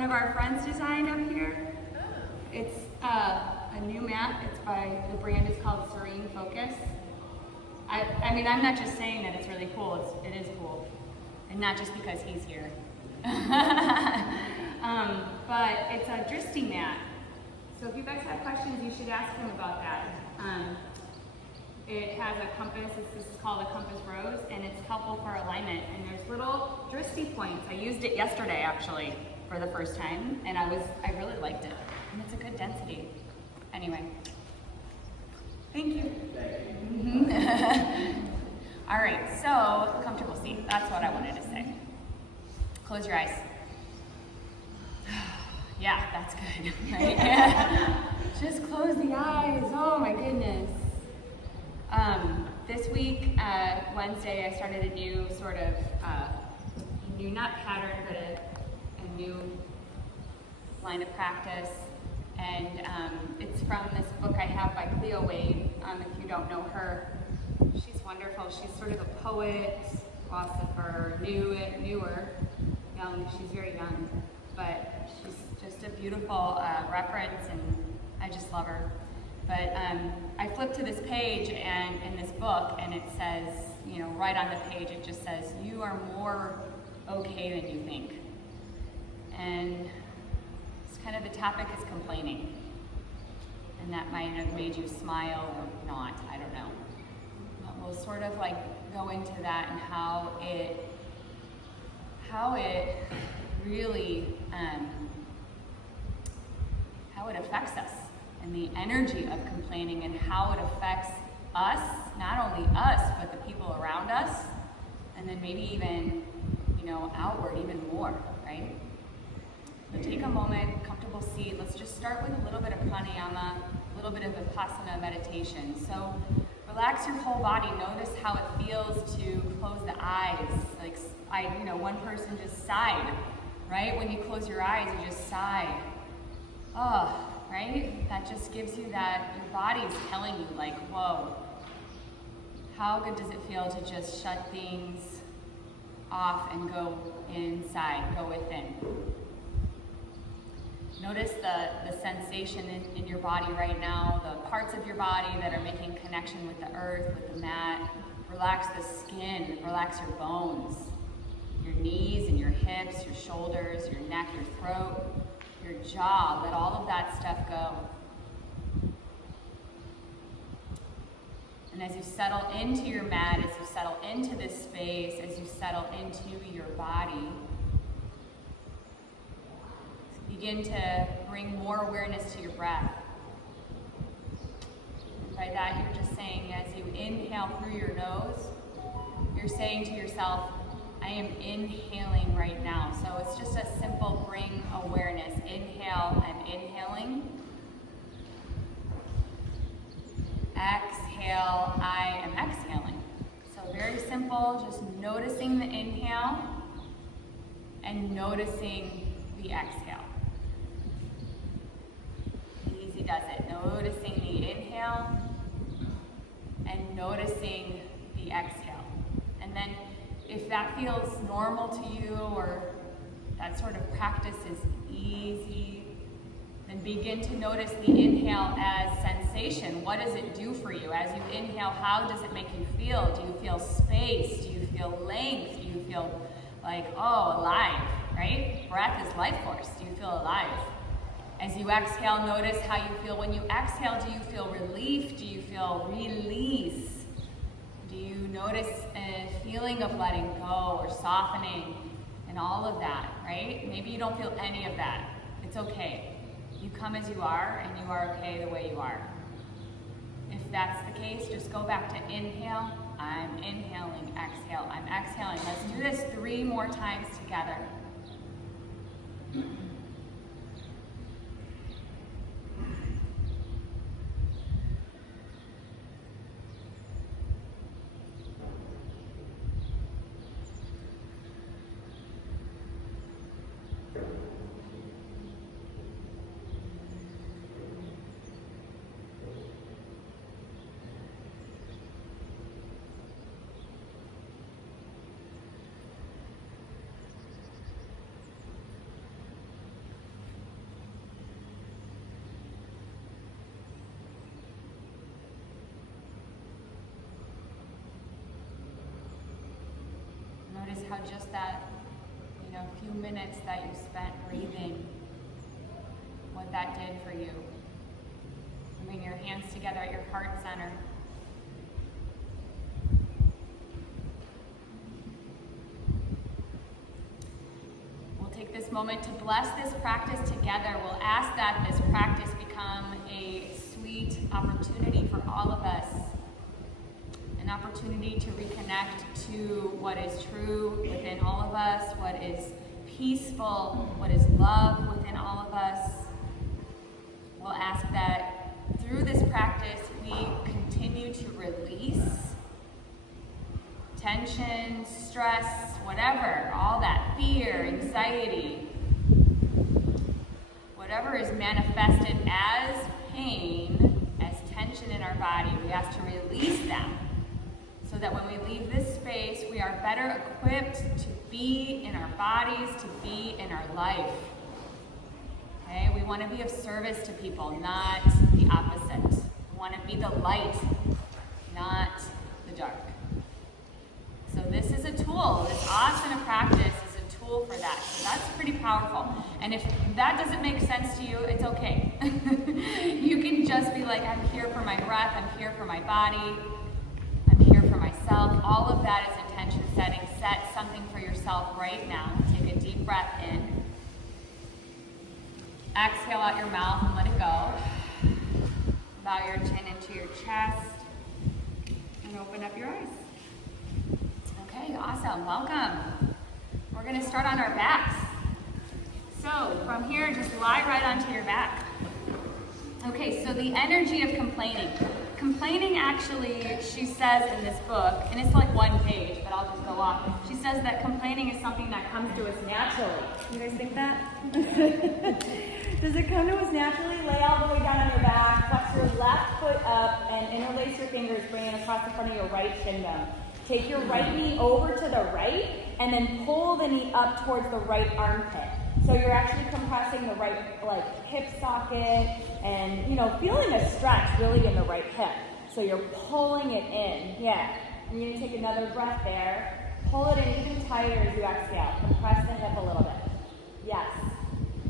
one of our friends designed up here. It's a new mat. It's by, the brand is called Serene Focus. I mean, I'm not just saying that it's really cool, it is cool. And not just because he's here. But it's a Dristi mat. So if you guys have questions, you should ask him about that. It has a compass, this is called a compass rose, and it's helpful for alignment. And there's little Dristi points. I used it yesterday, actually, for the first time, and I really liked it. And it's a good density. Anyway, thank you. All right, so comfortable seat. That's what I wanted to say. Close your eyes. Yeah, that's good. Right? Just close the eyes. Oh my goodness. This week, Wednesday, I started a new sort of, new not pattern, but a new line of practice. And it's from this book I have by Cleo Wade. If you don't know her, she's wonderful. She's sort of a poet, philosopher, newer, young. She's very young, but she's just a beautiful reference, and I just love her. But I flipped to this page and in this book, and it says, you know, right on the page, it just says, you are more okay than you think. And it's kind of, the topic is complaining. And that might have made you smile or not, I don't know. But we'll sort of like go into that and how it really, how it affects us, and the energy of complaining, and how it affects us, not only us, but the people around us, and then maybe even, you know, outward even more, right? So take a moment, comfortable seat. Let's just start with a little bit of pranayama, a little bit of vipassana meditation. So relax your whole body. Notice how it feels to close the eyes. Like, one person just sighed, right? When you close your eyes, you just sigh. Oh, right? That just gives you that, your body's telling you like, whoa, how good does it feel to just shut things off and go inside, go within. Notice the sensation in your body right now, the parts of your body that are making connection with the earth, with the mat. Relax the skin, relax your bones, your knees and your hips, your shoulders, your neck, your throat, your jaw. Let all of that stuff go. And as you settle into your mat, as you settle into this space, as you settle into your body, begin to bring more awareness to your breath. And by that, you're just saying, as you inhale through your nose, you're saying to yourself, I am inhaling right now. So it's just a simple bring awareness. Inhale, I'm inhaling. Exhale, I am exhaling. So very simple, just noticing the inhale and noticing the exhale. Easy does it. Noticing the inhale and noticing the exhale. And then if that feels normal to you, or that sort of practice is easy, then begin to notice the inhale as sensation. What does it do for you? As you inhale, how does it make you feel? Do you feel space? Do you feel length? Do you feel like, oh, alive, right? Breath is life force. Do you feel alive? As you exhale, notice how you feel. When you exhale, do you feel relief? Do you feel release? Do you notice a feeling of letting go or softening and all of that, right? Maybe you don't feel any of that. It's okay. You come as you are, and you are okay the way you are. If that's the case, just go back to inhale. I'm inhaling, exhale, I'm exhaling. Let's do this 3 more times together. how just that, few minutes that you spent breathing, what that did for you. Bring your hands together at your heart center. We'll take this moment to bless this practice together. We'll ask that this practice become a sweet opportunity for all of us. An opportunity to reconnect to what is true within all of us, what is peaceful, what is love within all of us. We'll ask that through this practice, we continue to release tension, stress, whatever, all that fear, anxiety, whatever is manifested as pain, as tension in our body, we ask to release them so that when we leave this space, we are better equipped to be in our bodies, to be in our life. Okay, we want to be of service to people, not the opposite. We want to be the light, not the dark. So this is a tool. This asana practice is a tool for that. So that's pretty powerful. And if that doesn't make sense to you, it's okay. You can just be like, I'm here for my breath, I'm here for my body, I'm here for myself. All of that is intention setting. Set something for yourself right now. Take a deep breath in. Exhale out your mouth and let it go. Bow your chin into your chest and open up your eyes. Okay, awesome. Welcome. We're going to start on our backs. So from here, just lie right onto your back. Okay, so the energy of complaining. Complaining actually, she says in this book, and it's like one page, but I'll just go off. She says that complaining is something that comes to us naturally. You guys think that? Does it come to us naturally? Lay all the way down on your back, flex your left foot up, and interlace your fingers, bring it across the front of your right shin bone. Take your right knee over to the right, and then pull the knee up towards the right armpit. So you're actually compressing the right hip socket and, feeling a stretch really in the right hip. So you're pulling it in. Yeah. And you're going to take another breath there. Pull it in even tighter as you exhale. Compress the hip a little bit. Yes.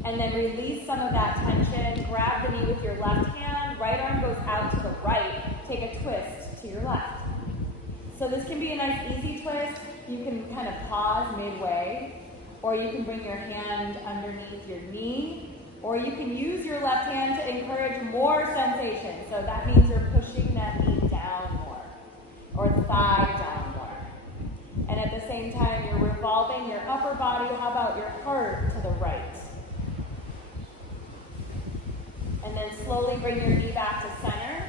And then release some of that tension. Grab the knee with your left hand. Right arm goes out to the right. Take a twist to your left. So this can be a nice easy twist. You can kind of pause midway. Or you can bring your hand underneath your knee, or you can use your left hand to encourage more sensation. So that means you're pushing that knee down more, or thigh down more. And at the same time, you're revolving your upper body. How about your heart to the right? And then slowly bring your knee back to center.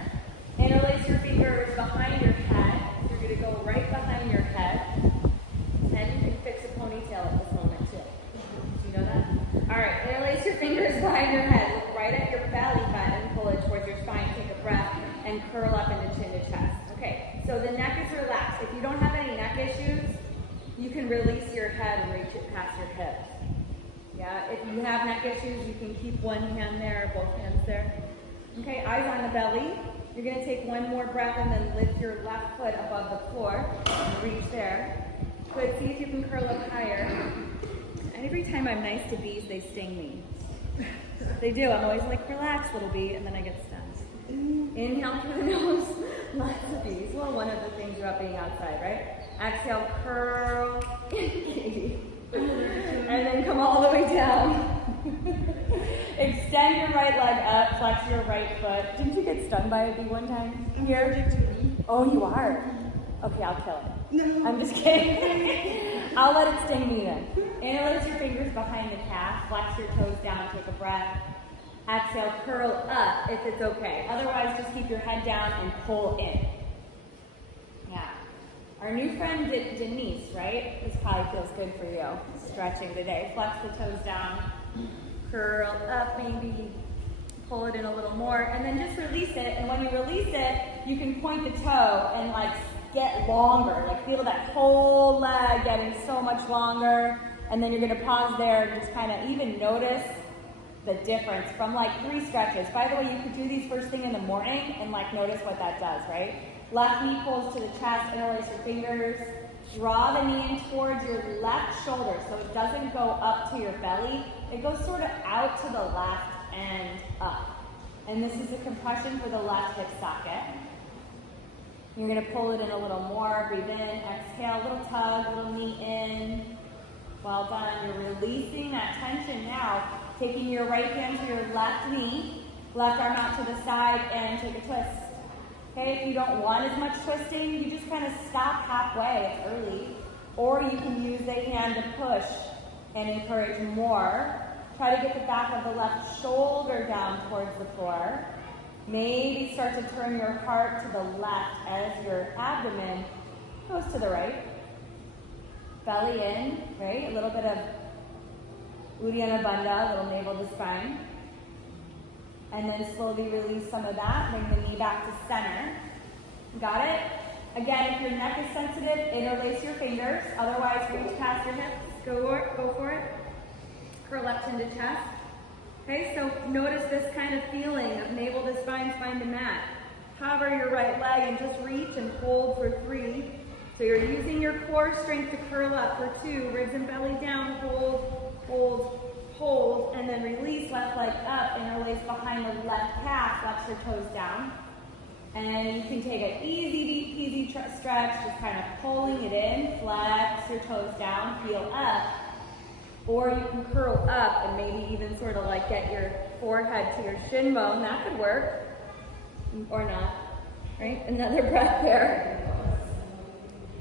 Interlace your fingers behind your head. You're going to go right behind your head. And you can fix a ponytail at this moment too. Do you know that? All right, interlace your fingers behind your head. Look right at your belly button. Pull it towards your spine. Take a breath and curl up into chin to chest. Okay, so the neck is relaxed. If you don't have any neck issues, you can release your head and reach it past your hips. Yeah, if you have neck issues, you can keep one hand there or both hands there. Okay, eyes on the belly. You're going to take one more breath and then lift your left foot above the floor and reach there. Good, see if you can curl up higher. And every time I'm nice to bees, they sting me. They do. I'm always like, relax, little bee, and then I get stung. Inhale through the nose. Lots of bees. Well, one of the things about being outside, right? Exhale, curl. And then come all the way down. Extend your right leg up, flex your right foot. Didn't you get stung by a bee one time? I'm allergic to bees. Oh, you are? Okay, I'll kill it. No. I'm just kidding. I'll let it sting me then. Interlace your fingers behind the calf, flex your toes down, take a breath. Exhale, curl up if it's okay. Otherwise, just keep your head down and pull in. Yeah. Our new friend Denise, right? This probably feels good for you. Stretching today. Flex the toes down, curl up maybe, pull it in a little more, and then just release it. And when you release it, you can point the toe and get longer, feel that whole leg getting so much longer, and then you're going to pause there and just kind of even notice the difference from 3 stretches. By the way, you could do these first thing in the morning and notice what that does, right? Left knee pulls to the chest, interlace your fingers, draw the knee in towards your left shoulder so it doesn't go up to your belly. It goes sort of out to the left and up. And this is a compression for the left hip socket. You're going to pull it in a little more. Breathe in, exhale, little tug, little knee in. Well done. You're releasing that tension now. Taking your right hand to your left knee, left arm out to the side, and take a twist. Okay, if you don't want as much twisting, you just kind of stop halfway. It's early. Or you can use the hand to push and encourage more. Try to get the back of the left shoulder down towards the floor. Maybe start to turn your heart to the left as your abdomen goes to the right. Belly in, right? A little bit of Uddiyana Bandha, little navel to spine. And then slowly release some of that. Bring the knee back to center. Got it? Again, if your neck is sensitive, interlace your fingers. Otherwise, reach past your hips. Go for it. Curl up chin to chest. Okay, so notice this kind of feeling of navel to spine, spine to mat. Hover your right leg and just reach and hold for 3. So you're using your core strength to curl up for 2. Ribs and belly down, hold, hold, hold, and then release left leg up, interlace behind the left calf, flex your toes down. And you can take an easy stretch, just kind of pulling it in, flex your toes down, feel up. Or you can curl up and maybe even sort of like get your forehead to your shin bone. That could work. Or not. Right? Another breath there.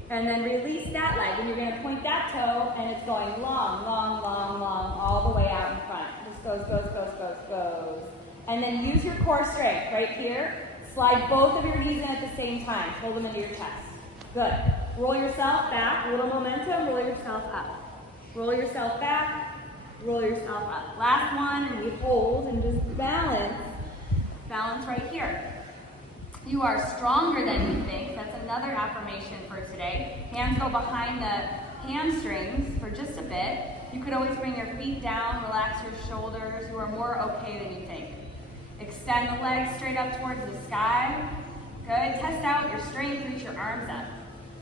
And then release that leg. And you're going to point that toe and it's going long, long, long, long, all the way out in front. Just goes. And then use your core strength right here. Slide both of your knees in at the same time. Hold them into your chest. Good. Roll yourself back. Little momentum. Roll yourself up. Roll yourself back, roll yourself up. Last one, and we hold and just balance. Balance right here. You are stronger than you think. That's another affirmation for today. Hands go behind the hamstrings for just a bit. You could always bring your feet down, relax your shoulders. You are more okay than you think. Extend the legs straight up towards the sky. Good. Test out your strength. Reach your arms up.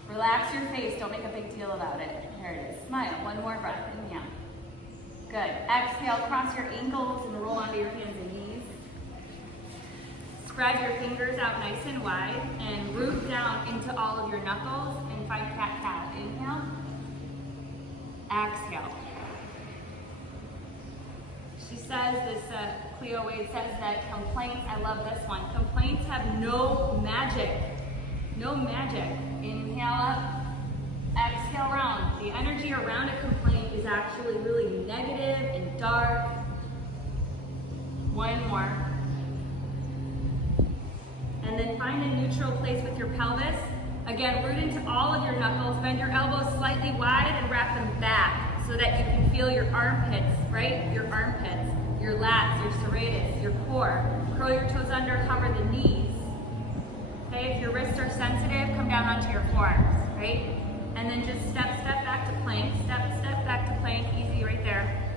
Relax your face. Don't make a big deal about it. Here it is. Smile. One more breath. Inhale. Good. Exhale. Cross your ankles and roll onto your hands and knees. Spread your fingers out nice and wide and root down into all of your knuckles and find cat-cow. Inhale. Exhale. She says this, Cleo Wade says that complaints, I love this one, complaints have no magic. No magic. Inhale up, exhale round. The energy around a complaint is actually really negative and dark. One more. And then find a neutral place with your pelvis. Again, root into all of your knuckles. Bend your elbows slightly wide and wrap them back so that you can feel your armpits, right? Your armpits, your lats, your serratus, your core. Curl your toes under, hover the knees. Okay, if your wrists are sensitive, come down onto your forearms, right? And then just step back to plank, step back to plank, easy right there.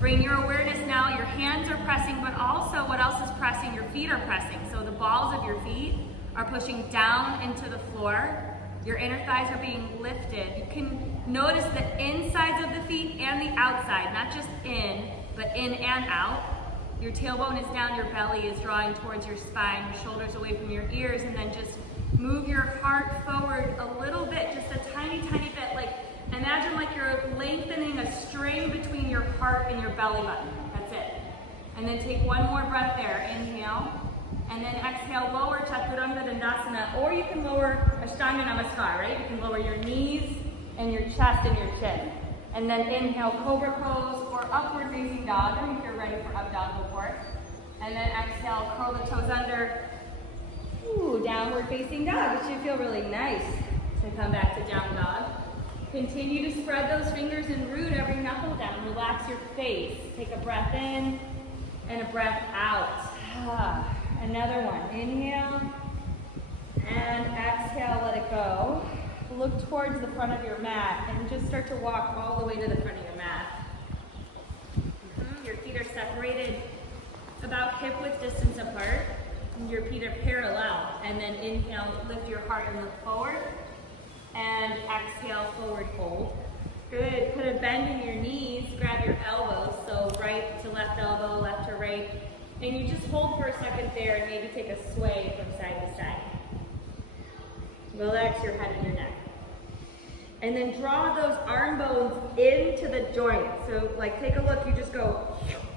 Bring your awareness now, your hands are pressing, but also what else is pressing? Your feet are pressing. So the balls of your feet are pushing down into the floor. Your inner thighs are being lifted. You can notice the insides of the feet and the outside, not just in, but in and out. Your tailbone is down, your belly is drawing towards your spine, your shoulders away from your ears, and then just move your heart forward a little bit, just a tiny bit. Like, imagine like you're lengthening a string between your heart and your belly button. That's it. And then take one more breath there. Inhale. And then exhale, lower Chaturanga Dandasana, or you can lower Ashtanga Namaskar, right? You can lower your knees and your chest and your chin. And then inhale, Cobra Pose or Upward Facing Dog. I think you're ready for Up Dog, go for it. And then exhale, curl the toes under. Ooh, Downward Facing Dog. It should feel really nice to come back to Down Dog. Continue to spread those fingers and root every knuckle down. Relax your face. Take a breath in and a breath out. Another one. Inhale and exhale, let it go. Look towards the front of your mat and just start to walk all the way to the front of your mat. Your feet are separated about hip width distance apart. Your feet are parallel. And then inhale, lift your heart and look forward. And exhale, forward fold. Good, put a bend in your knees, grab your elbows, so right to left elbow, left to right. And you just hold for a second there and maybe take a sway from side to side. Relax your head and your neck. And then draw those arm bones into the joint. So like take a look, you just go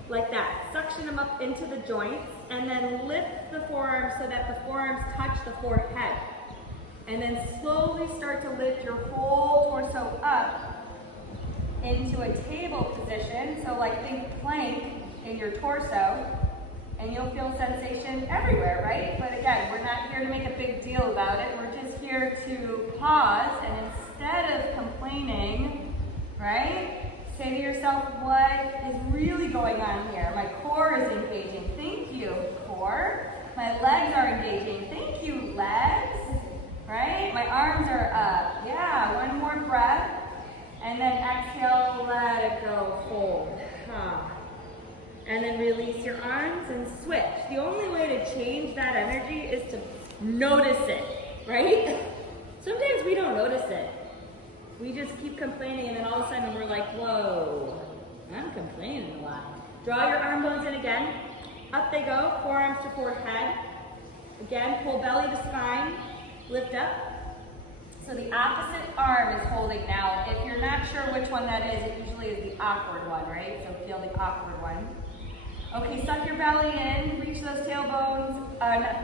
like that. Suction them up into the joints and then lift the forearms so that the forearms touch the forehead. And then slowly start to lift your whole torso up into a table position. So like think plank in your torso, and you'll feel sensation everywhere, right? But again, we're not here to make a big deal about it. We're just here to pause, and instead of complaining, right, say to yourself, what is really going on here? My core is engaging. Thank you, core. My legs are engaging. Thank you, legs. Right? My arms are up. Yeah, one more breath. And then exhale, let it go, fold. And then release your arms and switch. The only way to change that energy is to notice it, right? Sometimes we don't notice it. We just keep complaining and then all of a sudden we're like, whoa, I'm complaining a lot. Draw your arm bones in again. Up they go, forearms to forehead. Again, pull belly to spine. Lift up. So the opposite arm is holding now. If you're not sure which one that is, it usually is the awkward one, right? So feel the awkward one. Okay, suck your belly in, reach those tailbones,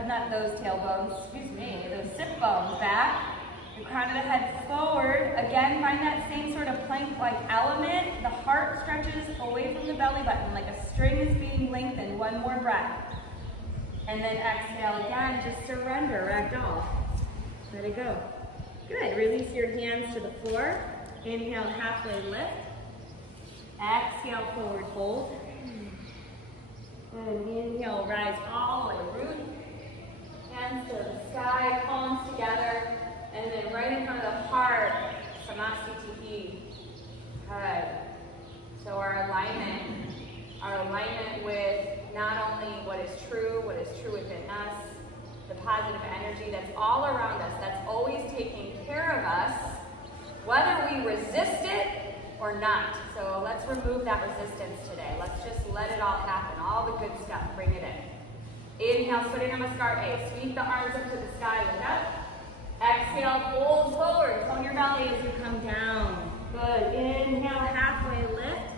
not those tailbones, excuse me, those sit bones back. The crown of the head forward. Again, find that same sort of plank-like element. The heart stretches away from the belly button like a string is being lengthened. One more breath. And then exhale again, just surrender, ragdoll. Let it go. Good. Release your hands to the floor. Inhale, halfway lift. Exhale, forward fold. And inhale, rise all the way, root. Hands to the sky, palms together. And then right in front of the heart, Samasthiti. Good. So our alignment with not only what is true within us, the positive energy that's all around us, that's always taking care of us, whether we resist it or not. So let's remove that resistance today. Let's just let it all happen. All the good stuff, bring it in. Inhale, Surya Namaskar A. Sweep the arms up to the sky, look up. Exhale, fold forward. Tone your belly as you come down. Good. Inhale, halfway lift.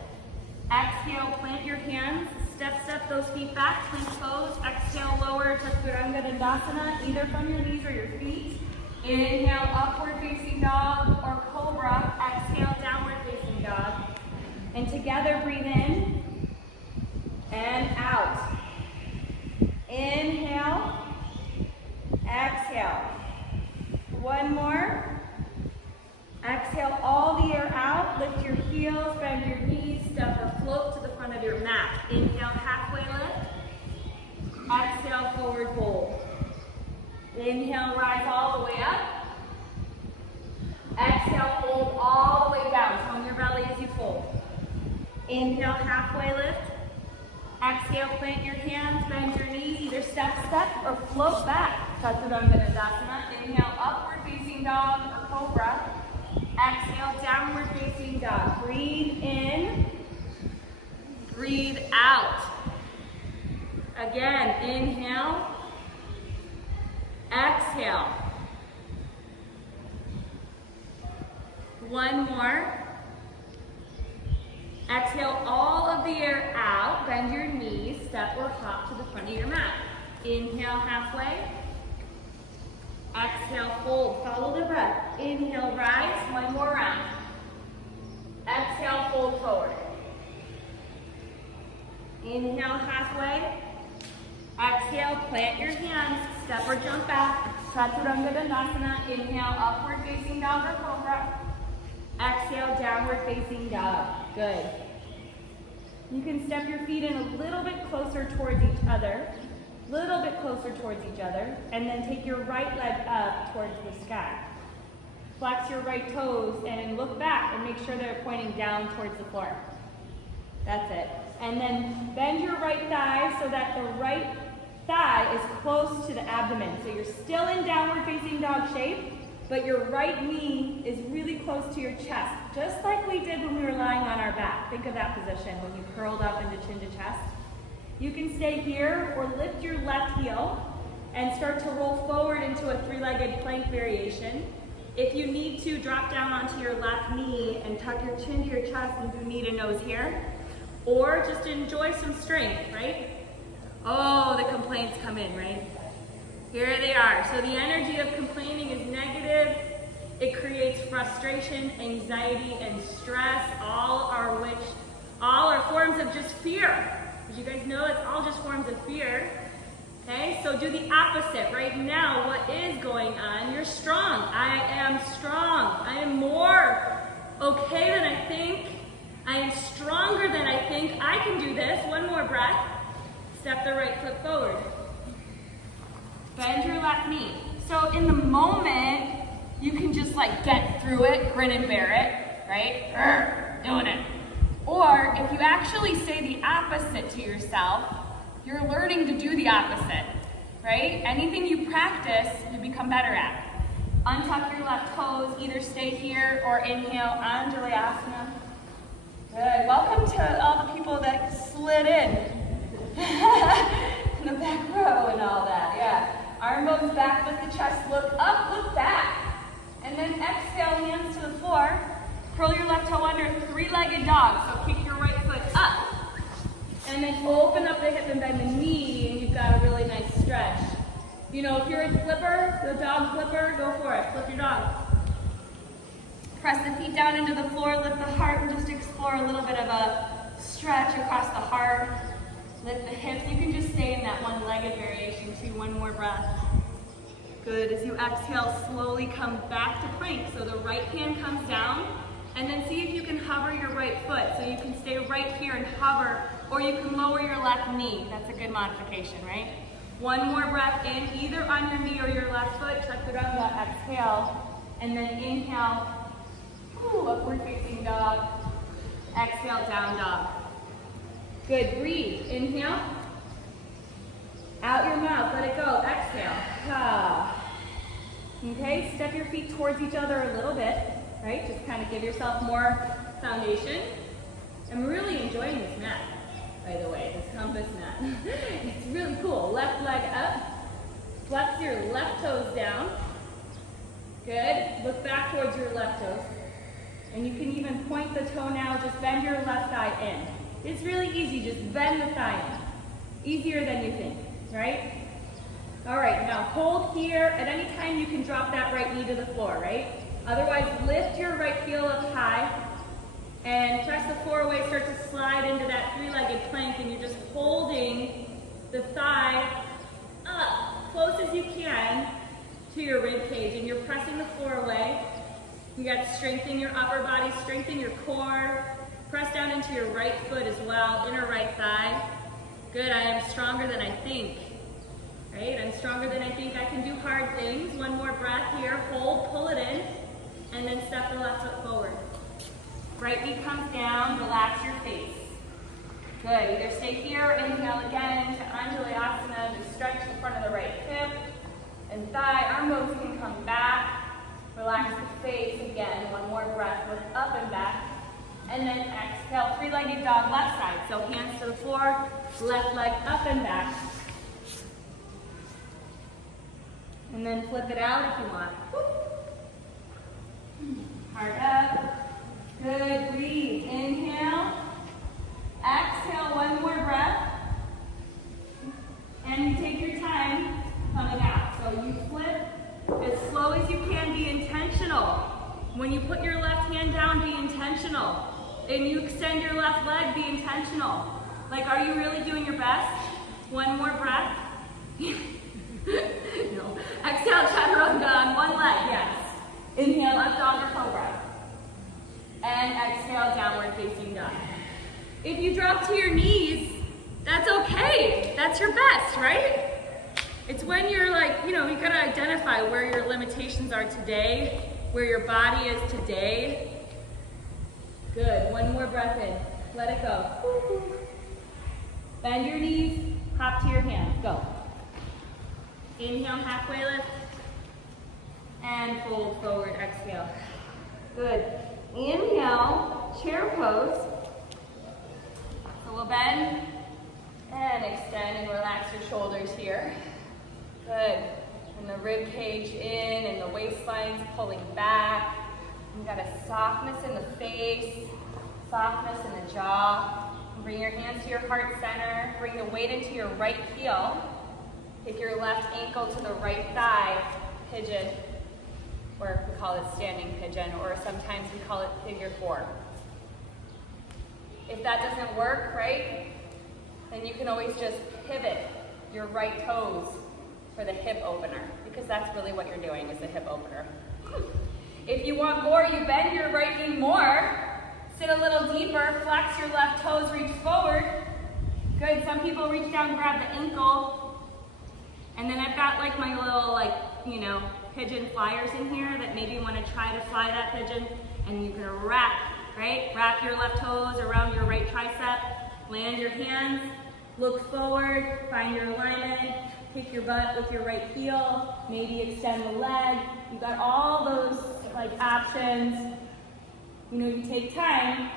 Exhale, plant your hands. Step those feet back, plank pose. Exhale, lower, Chaturanga Dandasana, either from your knees or your feet. Inhale, upward facing dog or cobra. Exhale, downward facing dog. And together, breathe in and out. Inhale, exhale. One more. Exhale all the air out. Lift your heels, bend your knees, step or float to the front of your mat. Inhale, halfway lift. Exhale, forward fold. Inhale, rise all the way up. Exhale, fold all the way down. Tone your belly as you fold. Inhale, halfway lift. Exhale, plant your hands, bend your knees, either step or float back. Chaturanga Dandasana. Inhale, upward facing dog or cobra. Exhale, downward facing dog. Breathe in, breathe out. Again, inhale, exhale. One more. Exhale all of the air out. Bend your knees, step or hop to the front of your mat. Inhale, halfway. Exhale, fold. Follow the breath. Inhale, rise. One more round. Exhale, fold forward. Inhale, halfway. Exhale, plant your hands. Step or jump back. Chaturanga Dandasana. Inhale, upward facing dog or cobra. Exhale, downward facing dog. Good. You can step your feet in a little bit closer towards each other. Little bit closer towards each other, and then take your right leg up towards the sky. Flex your right toes and look back and make sure they're pointing down towards the floor. That's it. And then bend your right thigh so that the right thigh is close to the abdomen. So you're still in downward facing dog shape, but your right knee is really close to your chest, just like we did when we were lying on our back. Think of that position when you curled up into chin to chest. You can stay here or lift your left heel and start to roll forward into a three-legged plank variation. If you need to, drop down onto your left knee and tuck your chin to your chest and do knee to nose here. Or just enjoy some strength, right? Oh, the complaints come in, right? Here they are. So the energy of complaining is negative. It creates frustration, anxiety, and stress, all are forms of just fear. As you guys know, it's all just forms of fear. Okay, so do the opposite. Right now, what is going on? You're strong. I am strong. I am more okay than I think. I am stronger than I think. I can do this. One more breath. Step the right foot forward. Bend your left knee. So in the moment, you can just like get through it, grin and bear it, right? Doing it. Or if you actually say the opposite to yourself, you're learning to do the opposite, right? Anything you practice, you become better at. Untuck your left toes, either stay here or inhale, Anjalayasana. Good, welcome to all the people that slid in. In the back row and all that, yeah. Arm goes back, lift the chest, look up, look back. And then exhale, hands to the floor. Curl your left toe under, three-legged dog. So kick your right foot up. And then open up the hip and bend the knee, and you've got a really nice stretch. You know, if you're in flipper, the dog flipper, go for it. Flip your dog. Press the feet down into the floor, lift the heart, and just explore a little bit of a stretch across the heart. Lift the hips. You can just stay in that one-legged variation too. One more breath. Good. As you exhale, slowly come back to plank. So the right hand comes down, and then see if you can hover your right foot. So you can stay right here and hover, or you can lower your left knee. That's a good modification, right? One more breath in, either on your knee or your left foot. Chaturanga, exhale, and then inhale. Upward facing dog. Exhale, down dog. Good, breathe. Inhale. Out your mouth, let it go. Exhale. Okay, step your feet towards each other a little bit, right? Just kind of give yourself more foundation. I'm really enjoying this mat, by the way, this compass mat. It's really cool. Left leg up. Flex your left toes down. Good. Look back towards your left toes. And you can even point the toe now, just bend your left thigh in. It's really easy, just bend the thigh in. Easier than you think, right? All right, now hold here. At any time you can drop that right knee to the floor, right? Otherwise, lift your right heel up high and press the floor away, start to slide into that three-legged plank, and you're just holding the thigh up, close as you can to your rib cage, and you're pressing the floor away. You got to strengthen your upper body, strengthen your core. Press down into your right foot as well, inner right thigh. Good, I am stronger than I think. Right, I'm stronger than I think. I can do hard things. One more breath here, hold, pull it in, and then step the left foot forward. Right knee comes down, relax your face. Good, either stay here, inhale again into Anjalayasana, just stretch the front of the right hip and thigh. Arm bones can come back. Relax the face again. One more breath, look up and back. And then exhale, three-legged dog, left side. So hands to the floor, left leg up and back. And then flip it out if you want. Heart up. Good, breathe. Inhale. Exhale, one more breath. And you take your time coming out. So you flip as slow as you can, be intentional. When you put your left hand down, be intentional. And you extend your left leg, be intentional. Like, are you really doing your best? One more breath. No. Exhale, chaturanga on one leg, yes. Inhale, up dog or cobra. And exhale, downward facing dog. If you drop to your knees, that's okay. That's your best, right? It's when you're like, you gotta identify where your limitations are today, where your body is today. Good, one more breath in. Let it go. Bend your knees, hop to your hands, go. Inhale, halfway lift. And fold forward, exhale. Good. Inhale, chair pose. So we'll bend and extend and relax your shoulders here. Good. And the rib cage in and the waistline's pulling back. You've got a softness in the face, softness in the jaw. Bring your hands to your heart center. Bring the weight into your right heel. Take your left ankle to the right thigh, pigeon, or we call it standing pigeon, or sometimes we call it figure four. If that doesn't work, right, then you can always just pivot your right toes for the hip opener, because that's really what you're doing, is the hip opener. If you want more, you bend your right knee more, sit a little deeper, flex your left toes, reach forward. Good, some people reach down, grab the ankle, and then I've got like my little pigeon flyers in here that maybe want to try to fly that pigeon, and you can wrap, right? Wrap your left toes around your right tricep, land your hands, look forward, find your alignment, kick your butt with your right heel, maybe extend the leg. You've got all those options. You take time.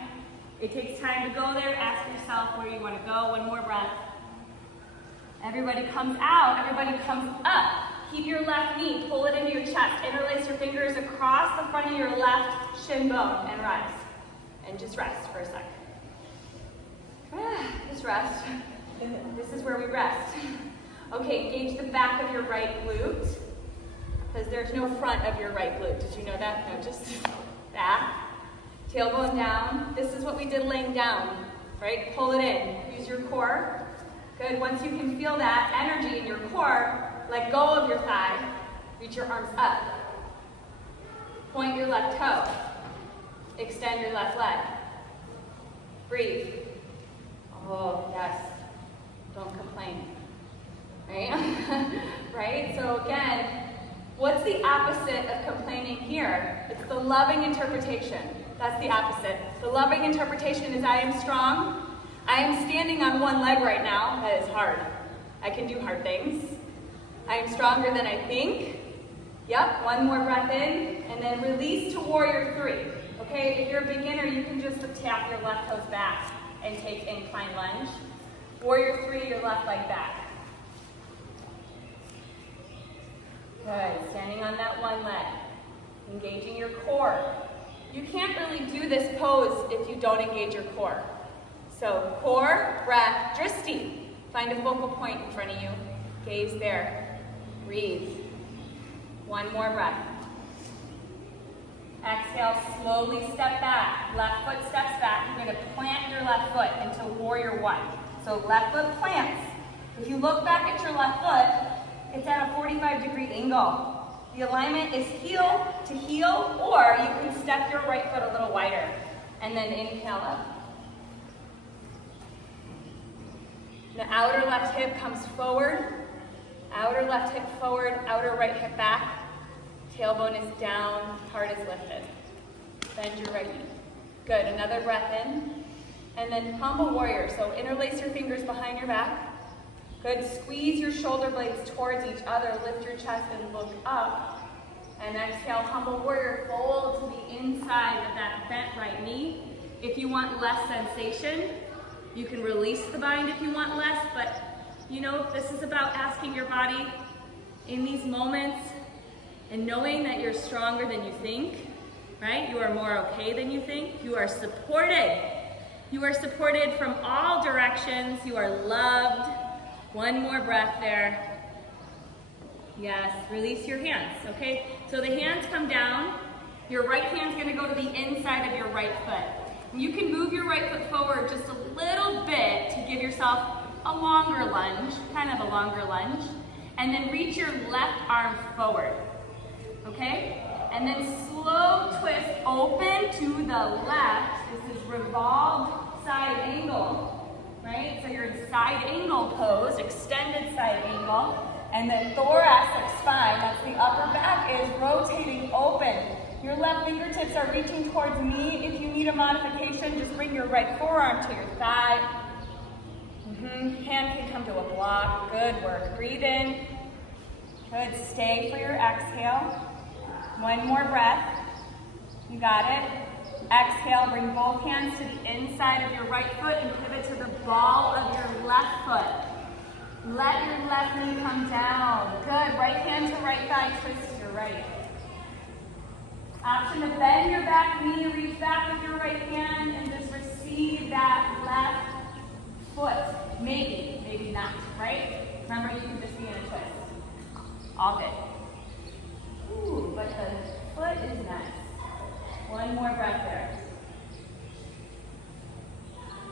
It takes time to go there. Ask yourself where you want to go. One more breath. Everybody comes out. Everybody comes up. Keep your left knee. Pull it into your chest. Interlace your fingers across the front of your left shin bone and rise. And just rest for a sec. Just rest. This is where we rest. Okay, engage the back of your right glute, because there's no front of your right glute. Did you know that? No, just back. Tailbone down. This is what we did laying down, right? Pull it in. Use your core. Good. Once you can feel that energy in your core, let go of your thigh. Reach your arms up. Point your left toe. Extend your left leg. Breathe. Oh, yes. Don't complain. Right? Right? So again, what's the opposite of complaining here? It's the loving interpretation. That's the opposite. The loving interpretation is I am strong. I am standing on one leg right now. That is hard. I can do hard things. I am stronger than I think. Yep, one more breath in, and then release to warrior three. Okay, if you're a beginner, you can just tap your left toes back and take incline lunge. Warrior three, your left leg back. Good, standing on that one leg. Engaging your core. You can't really do this pose if you don't engage your core. So core, breath, drishti. Find a focal point in front of you. Gaze there. Breathe. One more breath. Exhale, slowly step back. Left foot steps back. You're going to plant your left foot into warrior one. So left foot plants. If you look back at your left foot, it's at a 45-degree angle. The alignment is heel to heel, or you can step your right foot a little wider. And then inhale up. The outer left hip comes forward. Outer left hip forward, outer right hip back. Tailbone is down, heart is lifted. Bend your right knee. Good, another breath in. And then humble warrior. So interlace your fingers behind your back. Good, squeeze your shoulder blades towards each other. Lift your chest and look up. And exhale, humble warrior. Fold to the inside of that bent right knee. If you want less sensation, you can release the bind if you want less, but this is about asking your body in these moments and knowing that you're stronger than you think, right? You are more okay than you think. You are supported. You are supported from all directions. You are loved. One more breath there. Yes, release your hands, okay? So the hands come down. Your right hand's gonna go to the inside of your right foot. You can move your right foot forward just a little bit to give yourself a longer lunge, kind of a longer lunge, and then reach your left arm forward, okay? And then slow twist, open to the left. This is revolved side angle, right? So you're in side angle pose, extended side angle, and then thoracic spine, that's the upper back, is rotating open. Your left fingertips are reaching towards me. If you need a modification, just bring your right forearm to your thigh. Hand can come to a block. Good work. Breathe in. Good. Stay for your exhale. One more breath. You got it. Exhale, bring both hands to the inside of your right foot and pivot to the ball of your left foot. Let your left knee come down. Good. Right hand to right thigh, twist to your right. Option to bend your back knee, reach back with your right hand, and just receive that left foot. Maybe, maybe not, right? Remember, you can just be in a twist. All good. Ooh, but the foot is nice. One more breath there.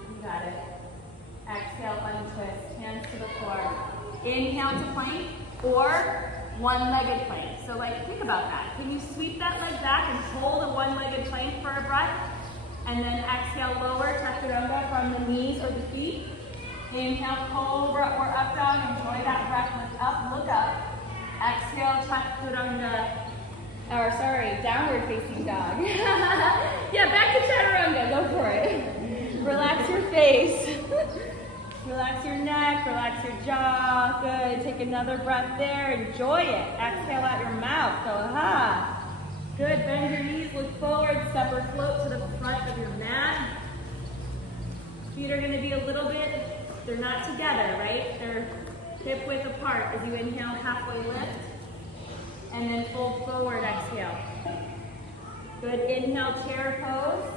You got it. Exhale, untwist, hands to the floor. Inhale to plank or one-legged plank. So like, think about that. Can you sweep that leg back and hold a one-legged plank for a breath? And then exhale, lower, chaturanga from the knees or the feet. Inhale, cobra or up dog. Enjoy that breath. Lift up, look up. Exhale, chaturanga. Or sorry, downward facing dog. Yeah, back to chaturanga. Go for it. Relax your face. Relax your neck, relax your jaw. Good. Take another breath there. Enjoy it. Exhale out your mouth. So, aha. Good. Bend your knees, look forward, step or float to the front of your mat. Feet are going to be a little bit, they're not together, right? They're hip width apart as you inhale, halfway lift. And then fold forward, exhale. Good. Inhale, chair pose.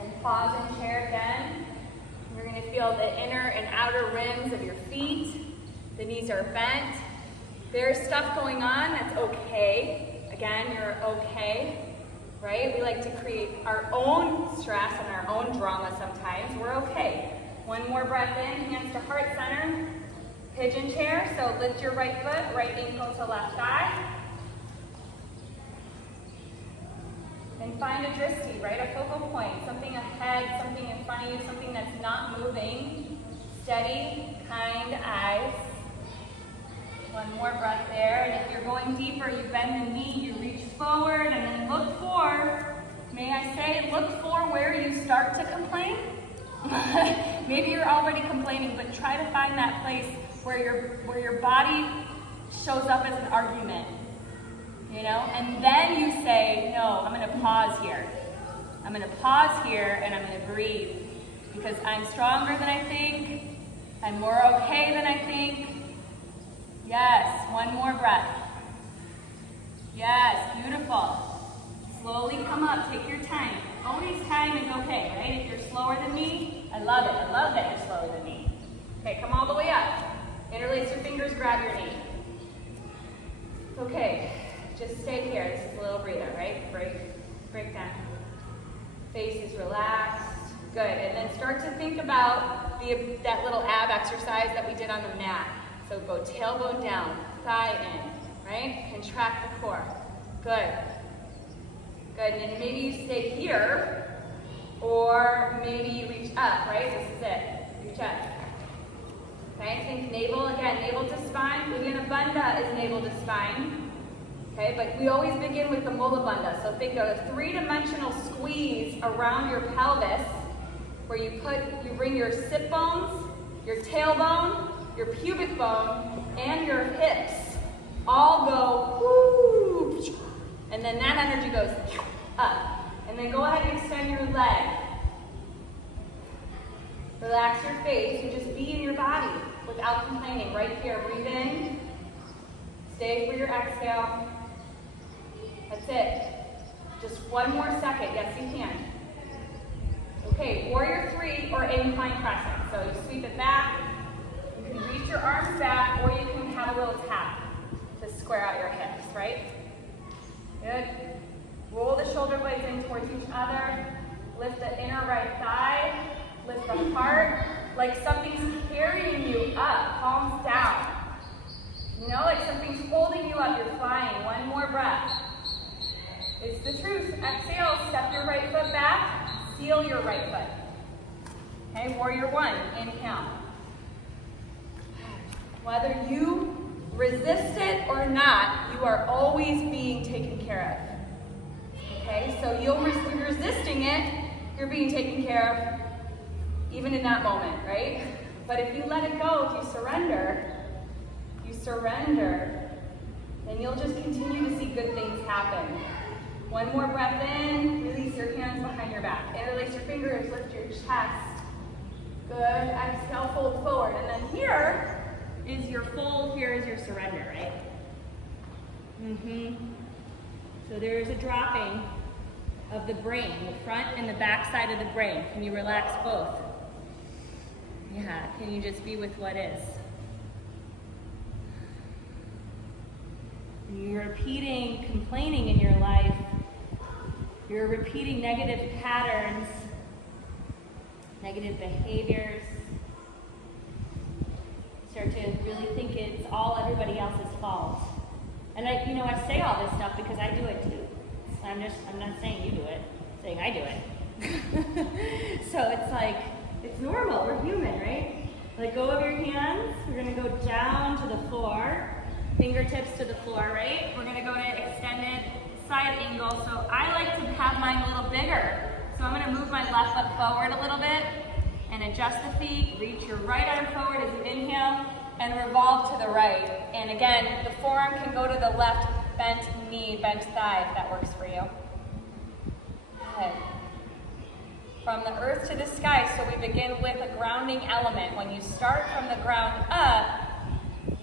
And pause in chair again. You're going to feel the inner and outer rims of your feet. The knees are bent. There's stuff going on, that's okay. Again, you're okay, right? We like to create our own stress and our own drama sometimes. We're okay. One more breath in, hands to heart center. Pigeon chair, so lift your right foot, right ankle to left thigh. And find a drishti, right? A focal point, something ahead, something in front of you, something that's not moving. Steady, kind eyes. One more breath there. And if you're going deeper, you bend the knee, you reach forward, and then look for, may I say, look for where you start to complain. Maybe you're already complaining, but try to find that place where your body shows up as an argument. You know, and then you say, no, I'm going to pause here. I'm going to pause here and I'm going to breathe because I'm stronger than I think. I'm more okay than I think. Yes, one more breath. Yes, beautiful. Slowly come up, take your time. Always time is okay, right? If you're slower than me, I love it. I love that you're slower than me. Okay, come all the way up. Interlace your fingers, grab your knee. Okay. Just stay here. This is a little breather, right? Break down. Face is relaxed. Good. And then start to think about that little ab exercise that we did on the mat. So go tailbone down, thigh in, right? Contract the core. Good. Good. And then maybe you stay here, or maybe you reach up, right? This is it. Reach up. Okay, think navel again. Navel to spine. Uddiyana Bandha is navel to spine. Okay, but we always begin with the Mula Bandha. So think of a three-dimensional squeeze around your pelvis where you bring your sit bones, your tailbone, your pubic bone, and your hips all go whoo, and then that energy goes up. And then go ahead and extend your leg. Relax your face and just be in your body without complaining. Right here, breathe in. Stay for your exhale. That's it. Just one more second. Yes, you can. Okay, warrior 3 or incline crescent. So you sweep it back. You can reach your arms back, or you can have a little tap to square out your hips, right? Good. Roll the shoulder blades in towards each other. Lift the inner right thigh. Lift the heart like something's carrying you up, palms down. You know, like something's holding you up, you're flying. One more breath. It's the truth. Exhale, step your right foot back, seal your right foot. Okay, warrior 1, inhale. Whether you resist it or not, you are always being taken care of. Okay, so you're resisting it, you're being taken care of, even in that moment, right? But if you let it go, if you surrender, And you'll just continue to see good things happen. One more breath in, release your hands behind your back. Interlace your fingers, lift your chest. Good, exhale, fold forward. And then here is your fold, here is your surrender, right? So there is a dropping of the brain, the front and the back side of the brain. Can you relax both? Yeah, can you just be with what is? You're repeating complaining in your life. You're repeating negative patterns, negative behaviors. Start to really think it's all everybody else's fault. And I say all this stuff because I do it too. I'm not saying you do it, I'm saying I do it. So it's like, it's normal, we're human, right? Let go of your hands. We're gonna go down to the floor. Fingertips to the floor, right? We're gonna go to extended side angle. So I like to have mine a little bigger. So I'm gonna move my left foot forward a little bit and adjust the feet. Reach your right arm forward as you inhale and revolve to the right. And again, the forearm can go to the left bent knee, bent thigh, if that works for you. Good. From the earth to the sky, so we begin with a grounding element. When you start from the ground up,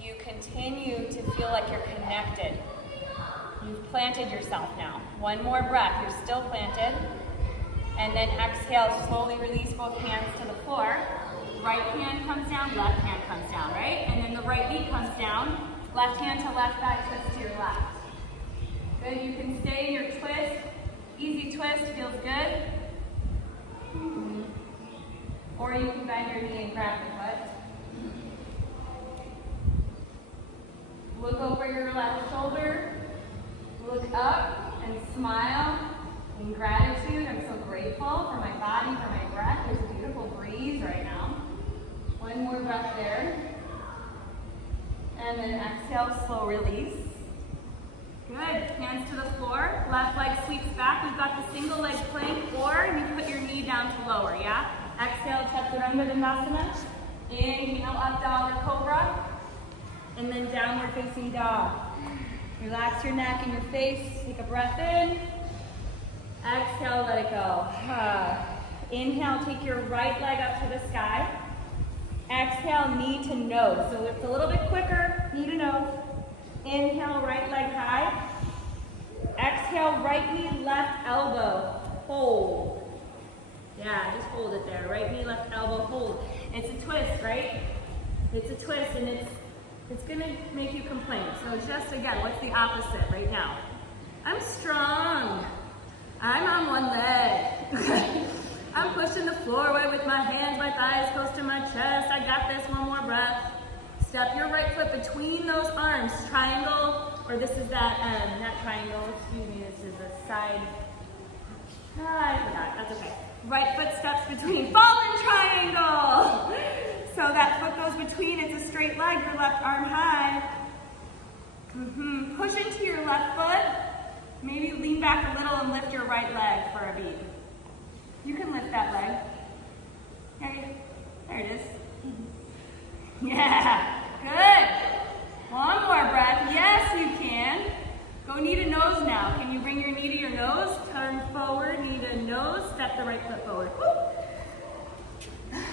you continue to feel like you're connected. You've planted yourself now. One more breath, you're still planted. And then exhale, slowly release both hands to the floor. Right hand comes down, left hand comes down, right? And then the right knee comes down, left hand to left thigh, twist to your left. Good, you can stay in your twist. Easy twist, feels good. Or you can bend your knee and grab the foot. Look over your left shoulder. Look up and smile in gratitude. I'm so grateful for my body, for my breath. There's a beautiful breeze right now. One more breath there. And then exhale, slow release. Good, hands to the floor. Left leg sweeps back. We've got the single leg plank, or you put your knee down to lower, yeah? Exhale, Chaturanga Dandasana. Inhale, up dog or cobra. And then downward facing dog. Relax your neck and your face. Take a breath in. Exhale, let it go. Inhale, take your right leg up to the sky. Exhale, knee to nose. So it's a little bit quicker, knee to nose. Inhale, right leg high. Exhale, right knee, left elbow. Hold. Yeah, just hold it there. Right knee, left elbow, hold. It's a twist, right? It's a twist, and it's gonna make you complain. So just again, what's the opposite right now? I'm strong. I'm on one leg. I'm pushing the floor away with my hands, my thighs close to my chest. I got this, one more breath. Step your right foot between those arms, triangle, or this is that, not triangle, excuse me, this is a side, I forgot, that's okay. Right foot steps between, fallen triangle. So that foot goes between, it's a straight leg, your left arm high. Push into your left foot, maybe lean back a little and lift your right leg for a beat. You can lift that leg. There it is. Yeah, good. One more breath. Yes, you can. Go knee to nose now. Can you bring your knee to your nose? Turn forward, knee to nose. Step the right foot forward.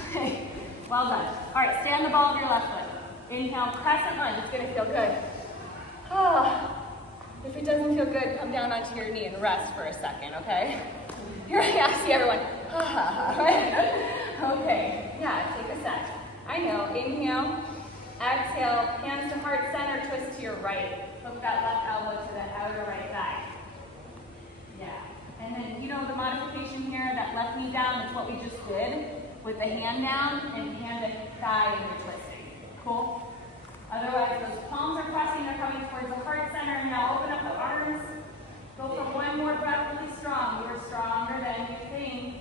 Okay, well done. All right, stand the ball of your left foot. Inhale, crescent lunge. It's gonna feel good. If it doesn't feel good, come down onto your knee and rest for a second, okay? Here I see everyone. Okay, yeah, take a sec. I know, inhale, exhale, hands to heart center, twist to your right. Hook that left elbow to the outer right thigh. Yeah, and then, the modification here, that left knee down is what we just did with the hand down and hand to thigh and you're twisting. Cool? Otherwise, those palms are pressing, they're coming towards the heart center. Now open up the arms. Go for one more breath, really strong. You're stronger than you think.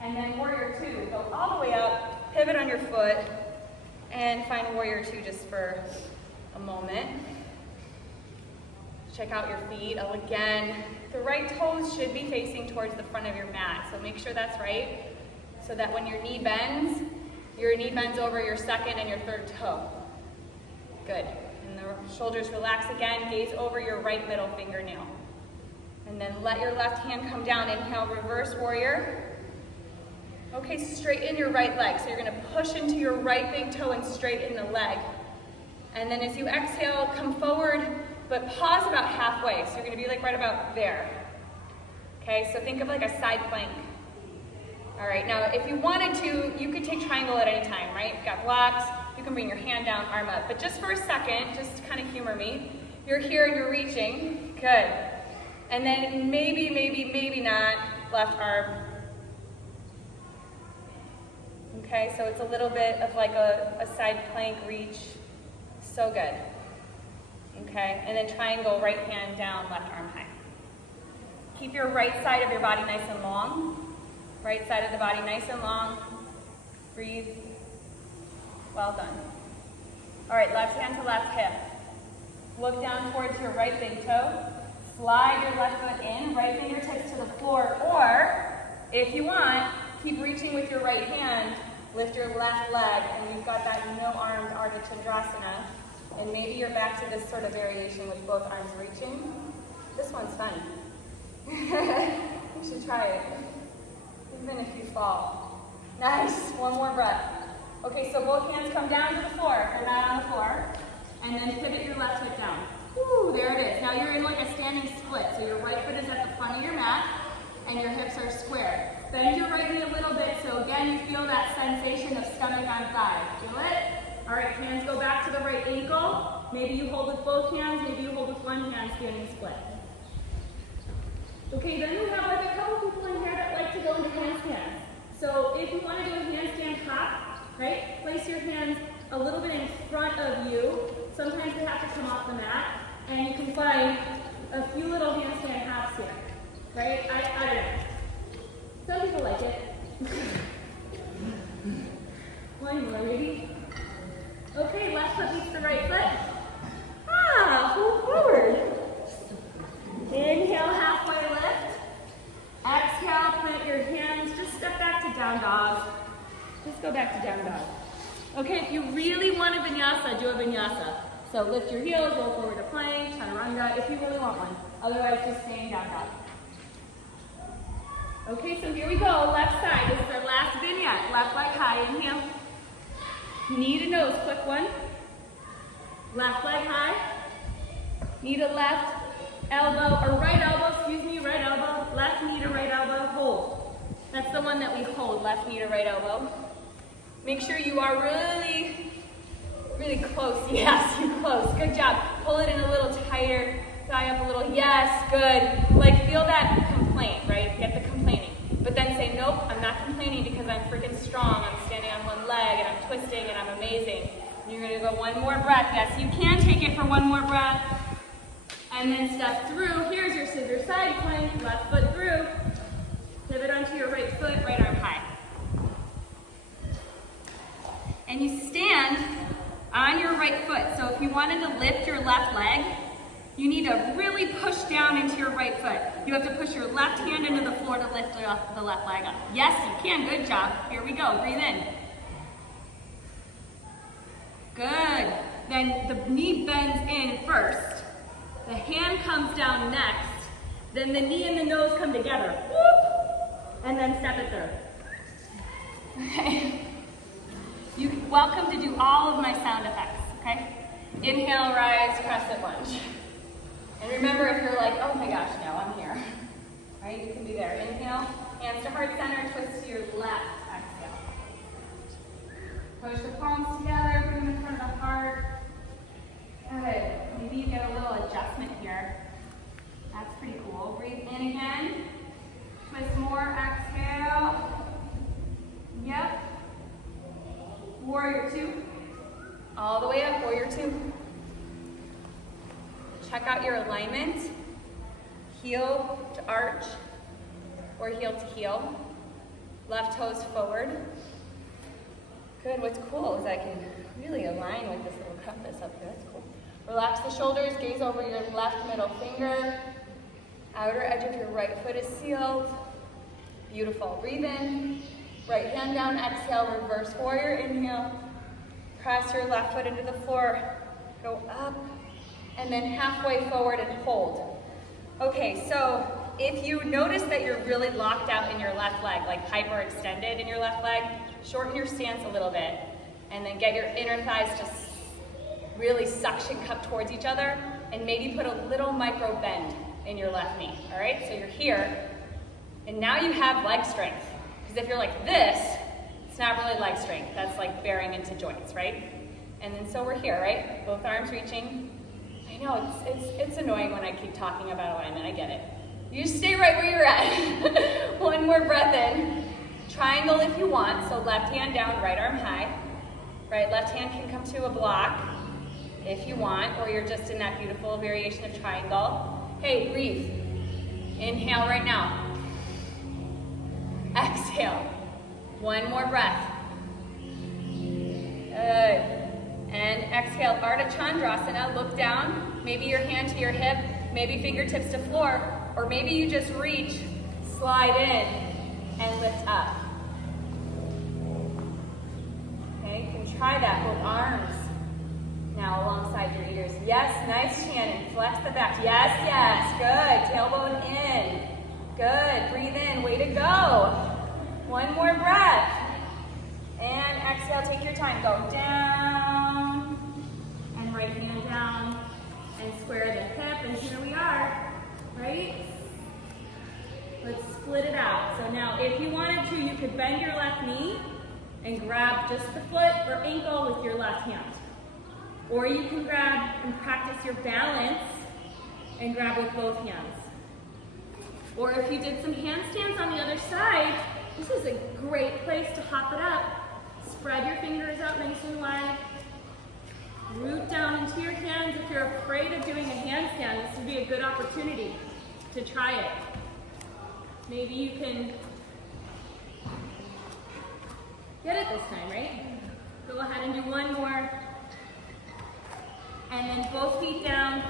And then warrior two. Go all the way up, pivot on your foot, and find warrior two just for a moment. Check out your feet. Again, the right toes should be facing towards the front of your mat. So make sure that's right, so that when your knee bends over your second and your third toe. Good. And the Shoulders relax again, gaze over your right middle fingernail. And then let your left hand come down. Inhale, reverse warrior. Okay, straighten your right leg. So you're gonna push into your right big toe and straighten the leg. And then as you exhale, come forward, but pause about halfway. So you're gonna be like right about there. Okay, so think of like a side plank. All right, now if you wanted to, you could take triangle at any time, right? You've got blocks, you can bring your hand down, arm up. But just for a second, just to kind of humor me, you're here and you're reaching, good. And then maybe not, left arm. Okay, so it's a little bit of like a side plank reach, so good. Okay, and then triangle, right hand down, left arm high. Keep your right side of your body nice and long. Right side of the body nice and long. Breathe. Well done. All right, left hand to left hip. Look down towards your right big toe. Slide your left foot in, right fingertips to the floor, or if you want, keep reaching with your right hand, lift your left leg, and you've got that no-armed Ardha Chandrasana, and maybe you're back to this sort of variation with both arms reaching. This one's fun. You should try it, even if you fall. Nice, one more breath. Okay, so both hands come down to the floor if they're not on the floor, and then pivot your left hip down. Woo, there it is. Now you're in like a standing split, so your right foot is at the front of your mat, and your hips are square. Bend your right knee a little bit, so again, you feel that sensation of stomach on thigh. Feel it? All right, hands go back to the right ankle. Maybe you hold with both hands, maybe you hold with one hand, standing split. Okay, then we have like a couple people in here that like to go into handstands. So if you want to do a handstand hop, right, place your hands a little bit in front of you. Sometimes they have to come off the mat, and you can find a few little handstand hops here, right? I don't know. Some people like it. One more, maybe. Okay, left foot meets the right foot. Pull forward. Inhale, halfway lift. Exhale, plant your hands. Just step back to down dog. Just go back to down dog. Okay, if you really want a vinyasa, do a vinyasa. So lift your heels, roll forward to plank, chaturanga, if you really want one. Otherwise, just staying down dog. Okay, so here we go, left side. This is our last vignette. Left leg high, inhale. Knee to nose, quick one. Left leg high. Knee to left elbow, or right elbow, right elbow. Left knee to right elbow, hold. That's the one that we hold, left knee to right elbow. Make sure you are really close. Yes, you're close. Good job. Pull it in a little tighter. Thigh up a little. Yes, good. Like feel that complaint, right? Get the complaining. But then say, nope, I'm not complaining because I'm freaking strong. I'm standing on one leg and I'm twisting and I'm amazing. And you're going to go one more breath. Yes, you can take it for one more breath. And then step through. Here's your scissor side plank. Left foot through. Pivot onto your right foot, right arm high. And you stand on your right foot. So if you wanted to lift your left leg, you need to really push down into your right foot. You have to push your left hand into the floor to lift the left leg up. Yes, you can. Good job. Here we go. Breathe in. Good. Then the knee bends in first. The hand comes down next. Then the knee and the nose come together. Whoop. And then step it through. Okay. You're welcome to do all of my sound effects, okay? Inhale, rise, crescent lunge. And remember, if you're like, oh my gosh, no, I'm here. Right, you can be there. Inhale, hands to heart center, twist to your left. Exhale. Push the palms together, bring them in front of the heart. Good. Maybe you get a little adjustment here. That's pretty cool. Breathe in again. Twist more, exhale. Yep. Warrior two. All the way up, warrior two. Check out your alignment. Heel to arch or heel to heel. Left toes forward. Good, what's cool is I can really align with this little compass up here. That's cool. Relax the shoulders, gaze over your left middle finger. Outer edge of your right foot is sealed. Beautiful. Breathe in. Right hand down, exhale, reverse warrior, inhale. Press your left foot into the floor. Go up and then halfway forward and hold. Okay, so if you notice that you're really locked out in your left leg, like hyperextended in your left leg, shorten your stance a little bit, and then get your inner thighs to really suction cup towards each other, and maybe put a little micro bend in your left knee, all right? So you're here, and now you have leg strength. Because if you're like this, it's not really leg strength. That's like bearing into joints, right? And then so we're here, right? Both arms reaching. I know, it's annoying when I keep talking about alignment, I get it. You just stay right where you're at. One more breath in. Triangle if you want, so left hand down, right arm high. Right, left hand can come to a block if you want, or you're just in that beautiful variation of triangle. Hey, breathe. Inhale right now. Exhale. One more breath. Good. And exhale, Ardha Chandrasana. Look down, maybe your hand to your hip, maybe fingertips to floor, or maybe you just reach, slide in, and lift up. Okay, you can try that, both arms now alongside your ears. Yes, nice, Shannon. Flex the back. Yes, yes, good. Tailbone in. Good, breathe in, way to go. One more breath. And exhale, take your time. Go down, and right hand down, and square the hip, and here we are, right? Let's split it out. So now, if you wanted to, you could bend your left knee and grab just the foot or ankle with your left hand. Or you can grab and practice your balance and grab with both hands. Or if you did some handstands on the other side, this is a great place to hop it up. Spread your fingers out nice and wide. Root down into your hands. If you're afraid of doing a handstand, this would be a good opportunity to try it. Maybe you can get it this time, right? Go ahead and do one more. And then both feet down.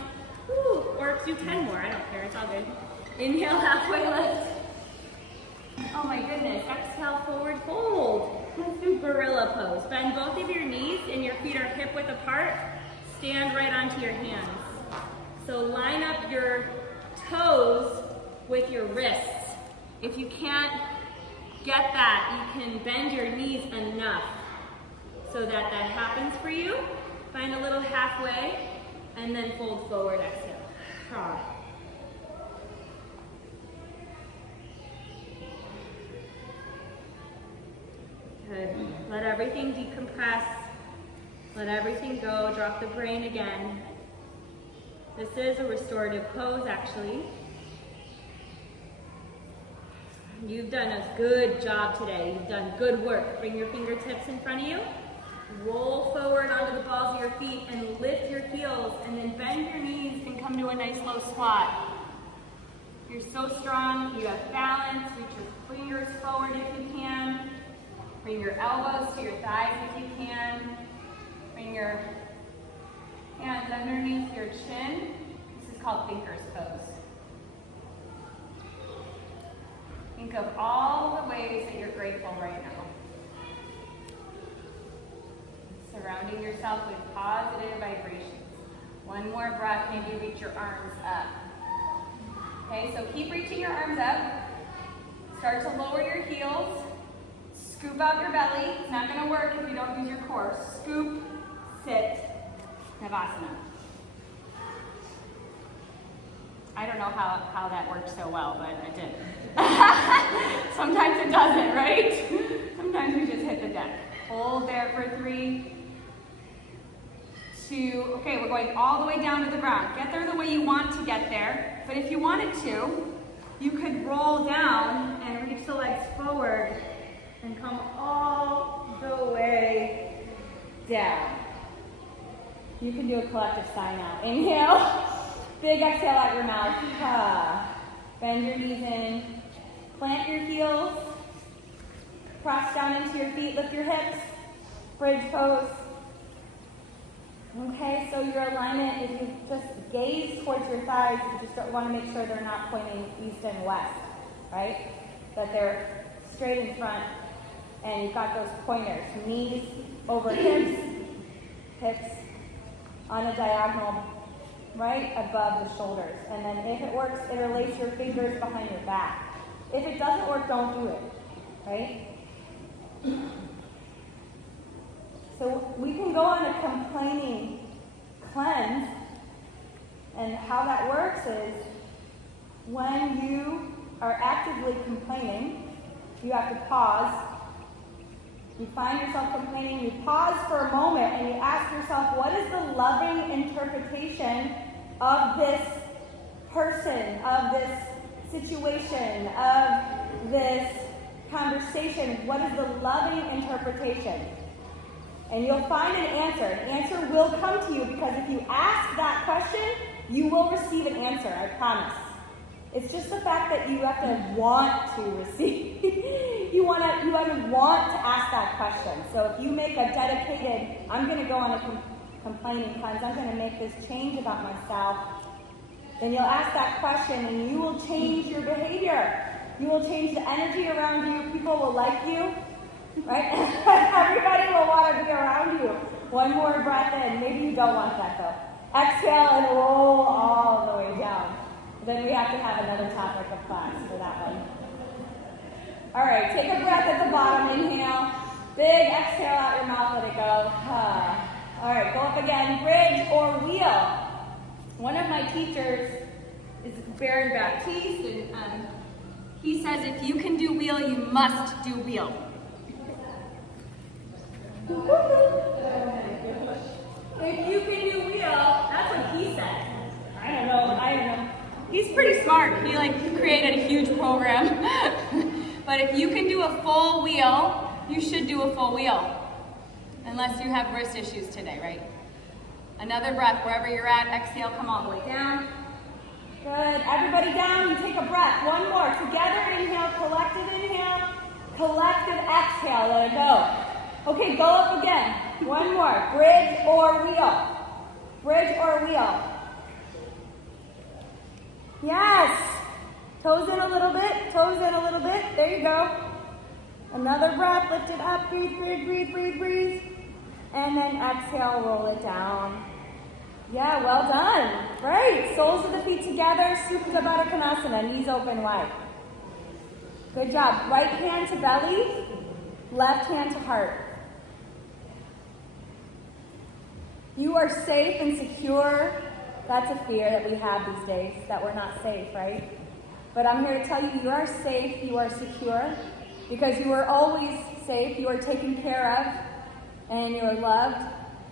Woo, or do 10 more, I don't care, it's all good. Inhale, halfway lift. Oh my goodness, exhale, forward fold. Let's do gorilla pose. Bend both of your knees and your feet are hip width apart. Stand right onto your hands. So line up your toes with your wrists. If you can't get that, you can bend your knees enough so that that happens for you. Find a little halfway and then fold forward, exhale. Try. Good. Let everything decompress. Let everything go. Drop the brain again. This is a restorative pose, actually. You've done a good job today. You've done good work. Bring your fingertips in front of you. Roll forward onto the balls of your feet and lift your heels, and then bend your knees and come to a nice low squat. You're so strong. You have balance. Reach your fingers forward if you can. Bring your elbows to your thighs if you can. Bring your hands underneath your chin. This is called thinker's pose. Think of all the ways that you're grateful right now. Surrounding yourself with positive vibrations. One more breath, maybe reach your arms up. Okay, so keep reaching your arms up. Start to lower your heels. Scoop out your belly. It's not going to work if you don't use your core. Scoop, sit, Navasana. I don't know how that worked so well, but it did. Sometimes it doesn't, right? Sometimes we just hit the deck. Hold there for 3, 2, okay, we're going all the way down to the ground. Get there the way you want to get there, but if you wanted to, you could roll down and reach the legs forward and come all the way down. You can do a collective sigh now. Inhale, big exhale out your mouth. Bend your knees in, plant your heels, cross down into your feet, lift your hips, bridge pose. Okay, so your alignment, if you just gaze towards your thighs, you just want to make sure they're not pointing east and west, right? That they're straight in front, and you've got those pointers. Knees over hips, hips on a diagonal right above the shoulders. And then if it works, interlace your fingers behind your back. If it doesn't work, don't do it, right? So we can go on a complaining cleanse, and how that works is when you are actively complaining, you have to pause. You find yourself complaining, you pause for a moment and you ask yourself, what is the loving interpretation of this person, of this situation, of this conversation? What is the loving interpretation? And you'll find an answer. An answer will come to you because if you ask that question, you will receive an answer, I promise. It's just the fact that you have to want to receive. you want to ask that question. So if you make a dedicated, I'm going to go on a complaining cleanse, I'm going to make this change about myself, then you'll ask that question and you will change your behavior. You will change the energy around you. People will like you, right? Everybody will want to be around you. One more breath in. Maybe you don't want that though. Exhale and roll all the way down. Then we have to have another topic of class for that one. All right, take a breath at the bottom. Inhale. Big exhale out your mouth. Let it go. All right, go up again. Bridge or wheel. One of my teachers is Baron Baptiste, and he says if you can do wheel, you must do wheel. If you can do wheel, that's what he said. I don't know. He's pretty smart. He created a huge program. But if you can do a full wheel, you should do a full wheel. Unless you have wrist issues today, right? Another breath, wherever you're at. Exhale, come all the way down. Good. Everybody down, you take a breath. One more. Together, inhale, collective inhale, collective exhale. Let it go. Okay, go up again. One more. Bridge or wheel. Bridge or wheel. Yes. Toes in a little bit. Toes in a little bit. There you go. Another breath. Lift it up. Breathe, breathe, breathe, breathe, breathe. And then exhale, roll it down. Yeah, well done. Great. Soles of the feet together. Supta Baddha Konasana. Knees open wide. Good job. Right hand to belly. Left hand to heart. You are safe and secure. That's a fear that we have these days, that we're not safe, right? But I'm here to tell you, you are safe, you are secure, because you are always safe, you are taken care of, and you are loved.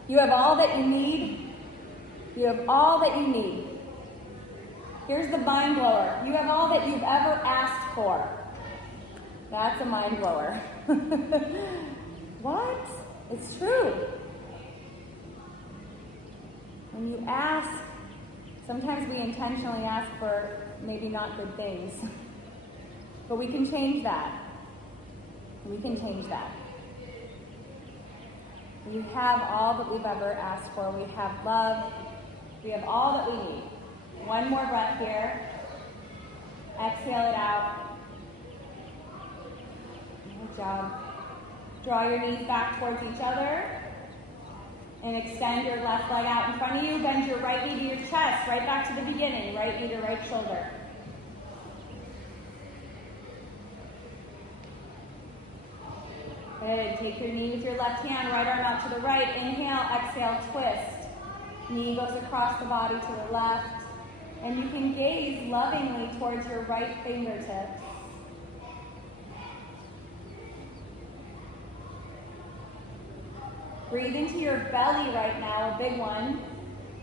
You have all that you need. You have all that you need. Here's the mind blower. You have all that you've ever asked for. That's a mind blower. What? It's true. When you ask, sometimes we intentionally ask for maybe not good things. But we can change that. We can change that. We have all that we've ever asked for. We have love. We have all that we need. One more breath here. Exhale it out. Good job. Draw your knees back towards each other. And extend your left leg out in front of you. Bend your right knee to your chest. Right back to the beginning. Right knee to right shoulder. Good. Take your knee with your left hand. Right arm out to the right. Inhale. Exhale. Twist. Knee goes across the body to the left. And you can gaze lovingly towards your right fingertips. Breathe into your belly right now, a big one.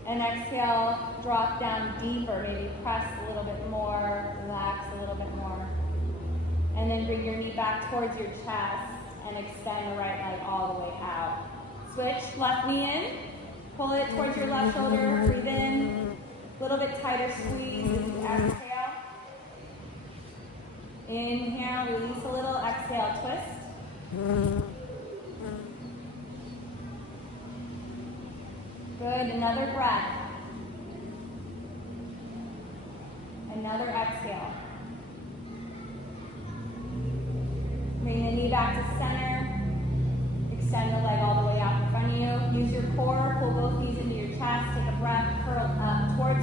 And exhale, drop down deeper. Maybe press a little bit more, relax a little bit more. And then bring your knee back towards your chest and extend the right leg all the way out. Switch, left knee in. Pull it towards your left shoulder. Breathe in. A little bit tighter squeeze as you exhale. Inhale, release a little. Exhale, twist. Good, another breath. Another exhale. Bring the knee back to center. Extend the leg all the way out in front of you. Use your core, pull both knees into your chest. Take a breath, curl up towards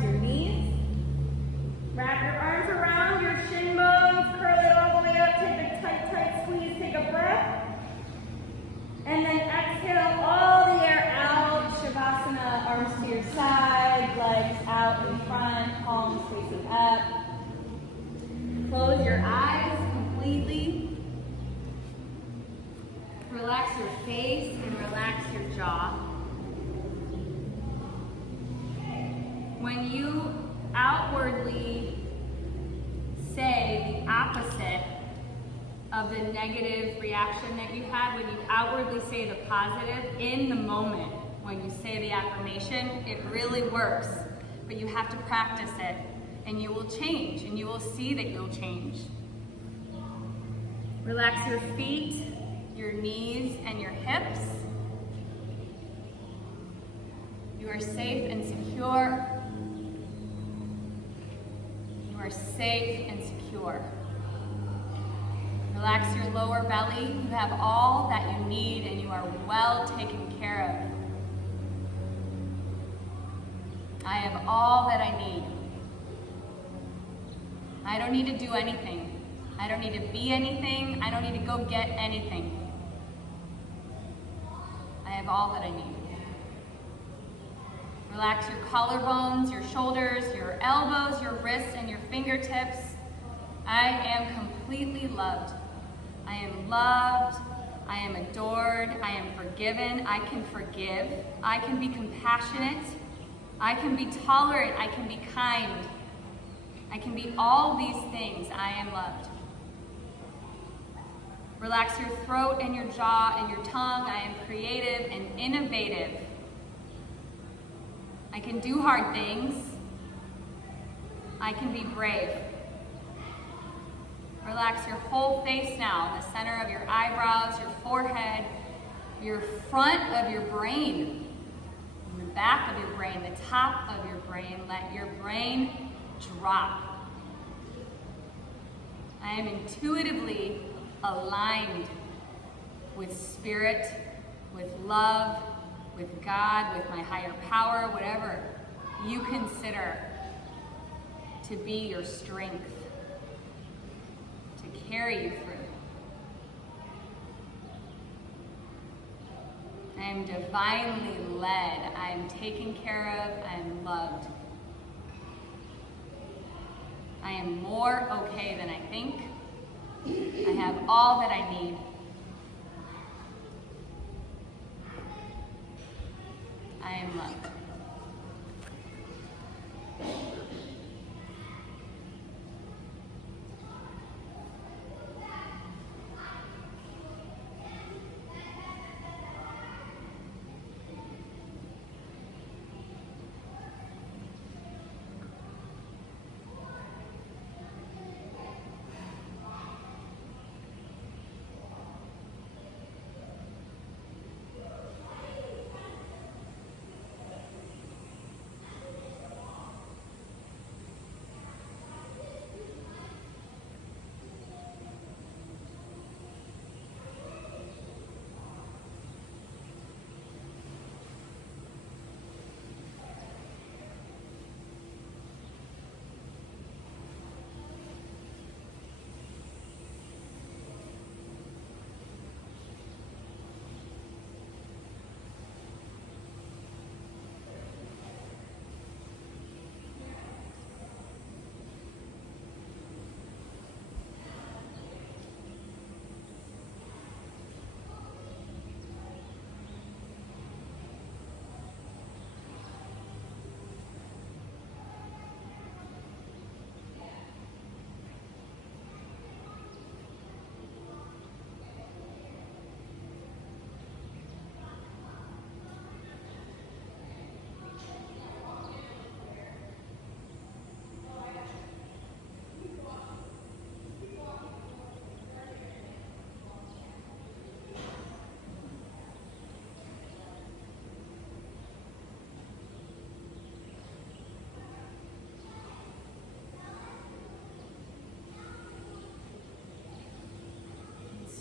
close your eyes completely. Relax your face and relax your jaw. When you outwardly say the opposite of the negative reaction that you had, when you outwardly say the positive, in the moment, when you say the affirmation, it really works. But you have to practice it, and you will change, and you will see that you'll change. Relax your feet, your knees, and your hips. You are safe and secure. You are safe and secure. Relax your lower belly. You have all that you need and you are well taken care of. I have all that I need. I don't need to do anything. I don't need to be anything. I don't need to go get anything. I have all that I need. Relax your collarbones, your shoulders, your elbows, your wrists, and your fingertips. I am completely loved. I am loved. I am adored. I am forgiven. I can forgive. I can be compassionate. I can be tolerant. I can be kind. I can be all these things. I am loved. Relax your throat and your jaw and your tongue. I am creative and innovative. I can do hard things. I can be brave. Relax your whole face now, the center of your eyebrows, your forehead, your front of your brain, the back of your brain, the top of your brain. Let your brain drop. I am intuitively aligned with spirit, with love, with God, with my higher power, whatever you consider to be your strength, to carry you through. I am divinely led. I am taken care of. I am loved. I am more okay than I think. I have all that I need. I am loved.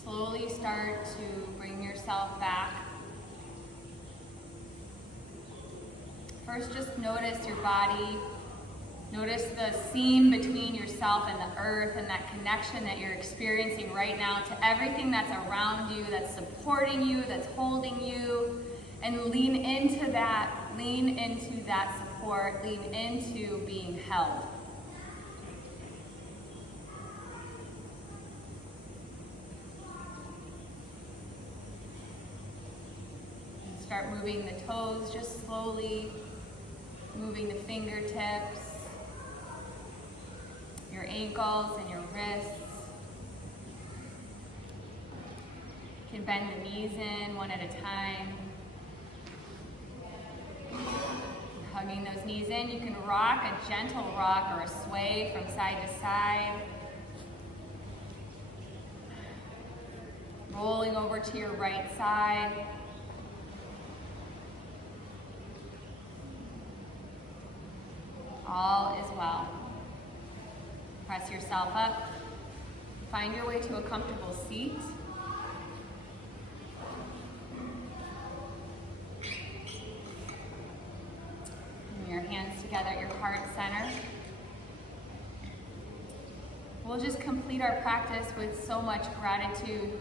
Slowly start to bring yourself back. First, just notice your body. Notice the seam between yourself and the earth and that connection that you're experiencing right now to everything that's around you, that's supporting you, that's holding you. And lean into that support, lean into being held. start moving the toes, just slowly moving the fingertips, your ankles and your wrists. You can bend the knees in one at a time. Hugging those knees in, you can rock, a gentle rock or a sway from side to side. Rolling over to your right side. All is well. Press yourself up. Find your way to a comfortable seat. Bring your hands together at your heart center. We'll just complete our practice with so much gratitude.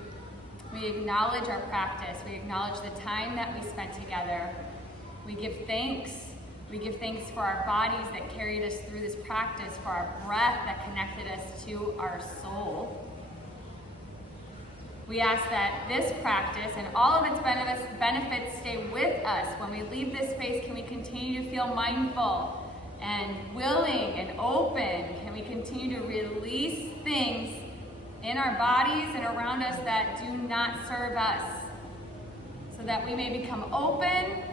We acknowledge our practice. We acknowledge the time that we spent together. We give thanks. We give thanks for our bodies that carried us through this practice, for our breath that connected us to our soul. We ask that this practice and all of its benefits stay with us. When we leave this space, can we continue to feel mindful and willing and open? Can we continue to release things in our bodies and around us that do not serve us, so that we may become open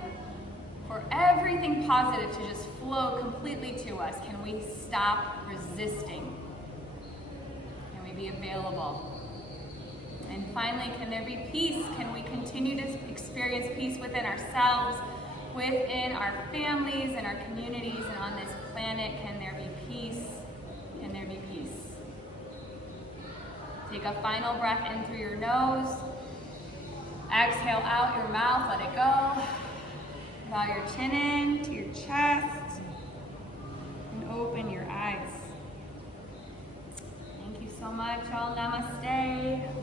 for everything positive to just flow completely to us? Can we stop resisting? Can we be available? And finally, can there be peace? Can we continue to experience peace within ourselves, within our families and our communities, and on this planet? Can there be peace? Can there be peace? Take a final breath in through your nose. Exhale out your mouth, let it go. Bow your chin in to your chest and open your eyes. Thank you so much, all. Namaste.